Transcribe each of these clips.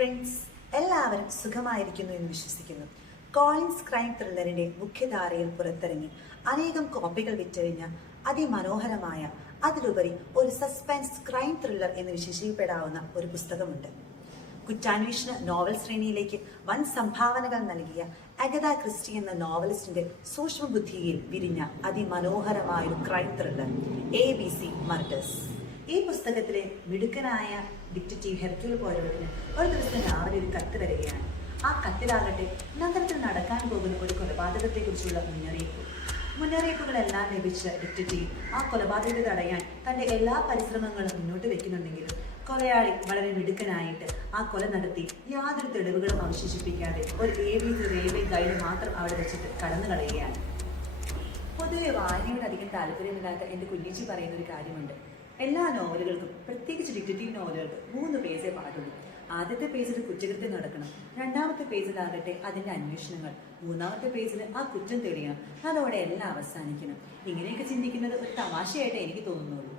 Friends, എല്ലാവരും സുഖമായിരിക്കുന്നു എന്ന് വിശ്വസിക്കുന്നു. കോളിൻസ് ക്രൈം ത്രില്ലറിന്റെ മുഖ്യധാരയിൽ പുറത്തിറങ്ങി അനേകം കോപ്പികൾ വിറ്റഴിഞ്ഞ അതിമനോഹരമായ, അതിലുപരി ഒരു സസ്പെൻസ് ക്രൈം ത്രില്ലർ എന്ന് വിശേഷിക്കപ്പെടാവുന്ന ഒരു പുസ്തകമുണ്ട്. കുറ്റാന്വേഷണ നോവൽ ശ്രേണിയിലേക്ക് വൻ സംഭാവനകൾ നൽകിയ അഗത ക്രിസ്റ്റി എന്ന നോവലിസ്റ്റിന്റെ സൂക്ഷ്മബുദ്ധിയിൽ വിരിഞ്ഞ അതിമനോഹരമായൊരു ക്രൈം ത്രില്ലർ ABC മർഡേഴ്സ്. ഈ പുസ്തകത്തിലെ മിടുക്കനായ ഡിറ്റക്റ്റീവ് ഹെർക്യൂൾ പോലോട്ടിന് ഒരു ദിവസം രാവിലെ ഒരു കത്ത് വരികയാണ്. ആ കത്തിലാകട്ടെ നഗരത്തിൽ നടക്കാൻ പോകുന്ന ഒരു കൊലപാതകത്തെക്കുറിച്ചുള്ള മുന്നറിയിപ്പുകളെല്ലാം ലഭിച്ച ഡിറ്റക്റ്റീവ് ആ കൊലപാതകത്തെ തടയാൻ തന്റെ എല്ലാ പരിശ്രമങ്ങളും മുന്നോട്ട് വെക്കുന്നുണ്ടെങ്കിലും കൊലയാളി വളരെ മിടുക്കനായിട്ട് ആ കൊല നടത്തി യാതൊരു തെളിവുകളും അവശേഷിപ്പിക്കാതെ ഒരു ABC റെയിൽവേ ഗൈഡ് മാത്രം അവിടെ വെച്ചിട്ട് കടന്നു കളയുകയാണ്. പൊതുവെ വായനയോട് അധികം താല്പര്യമില്ലാത്ത എൻ്റെ കുഞ്ഞേച്ചി പറയുന്ന ഒരു കാര്യമുണ്ട്. എല്ലാ നോവലുകൾക്കും, പ്രത്യേകിച്ച് ഡിറ്റക്റ്റീവ് നോവലുകൾക്ക് 3 പേജേ പാടുള്ളൂ. ആദ്യത്തെ പേജിൽ കുറ്റകൃത്യം നടക്കണം, രണ്ടാമത്തെ പേജിലാകട്ടെ അതിന്റെ അന്വേഷണങ്ങൾ, മൂന്നാമത്തെ പേജിൽ ആ കുറ്റം തെളിയണം, അതോടെ എല്ലാം അവസാനിക്കണം. ഇങ്ങനെയൊക്കെ ചിന്തിക്കുന്നത് ഒരു തമാശയായിട്ട് എനിക്ക് തോന്നുന്നുള്ളൂ.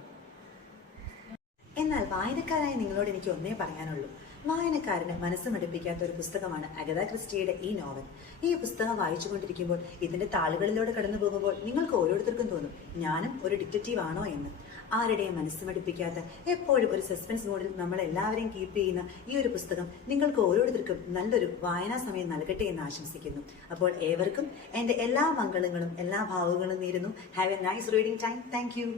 എന്നാൽ വായനക്കാരായ നിങ്ങളോട് എനിക്ക് ഒന്നേ പറയാനുള്ളൂ. വായനക്കാരന് മനസ്സ് മടുപ്പിക്കാത്ത ഒരു പുസ്തകമാണ് അഗത ക്രിസ്റ്റിയുടെ ഈ നോവൽ. ഈ പുസ്തകം വായിച്ചുകൊണ്ടിരിക്കുമ്പോൾ, ഇതിന്റെ താളുകളിലൂടെ കടന്നു പോകുമ്പോൾ നിങ്ങൾക്ക് ഓരോരുത്തർക്കും തോന്നും, ഞാനും ഒരു ഡിറ്റക്റ്റീവ് ആണോ എന്ന്. ആരുടെയും മനസ്സ് മടുപ്പിക്കാത്ത, എപ്പോഴും ഒരു സസ്പെൻസ് മോഡിൽ നമ്മളെല്ലാവരെയും കീപ്പ് ചെയ്യുന്ന ഈ ഒരു പുസ്തകം നിങ്ങൾക്ക് ഓരോരുത്തർക്കും നല്ലൊരു വായനാ സമയം നൽകട്ടെ എന്ന് ആശംസിക്കുന്നു. അപ്പോൾ ഏവർക്കും എൻ്റെ എല്ലാ മംഗളങ്ങളും എല്ലാ ഭാവുകളും നേരുന്നു. Have A nice reading time. Thank you.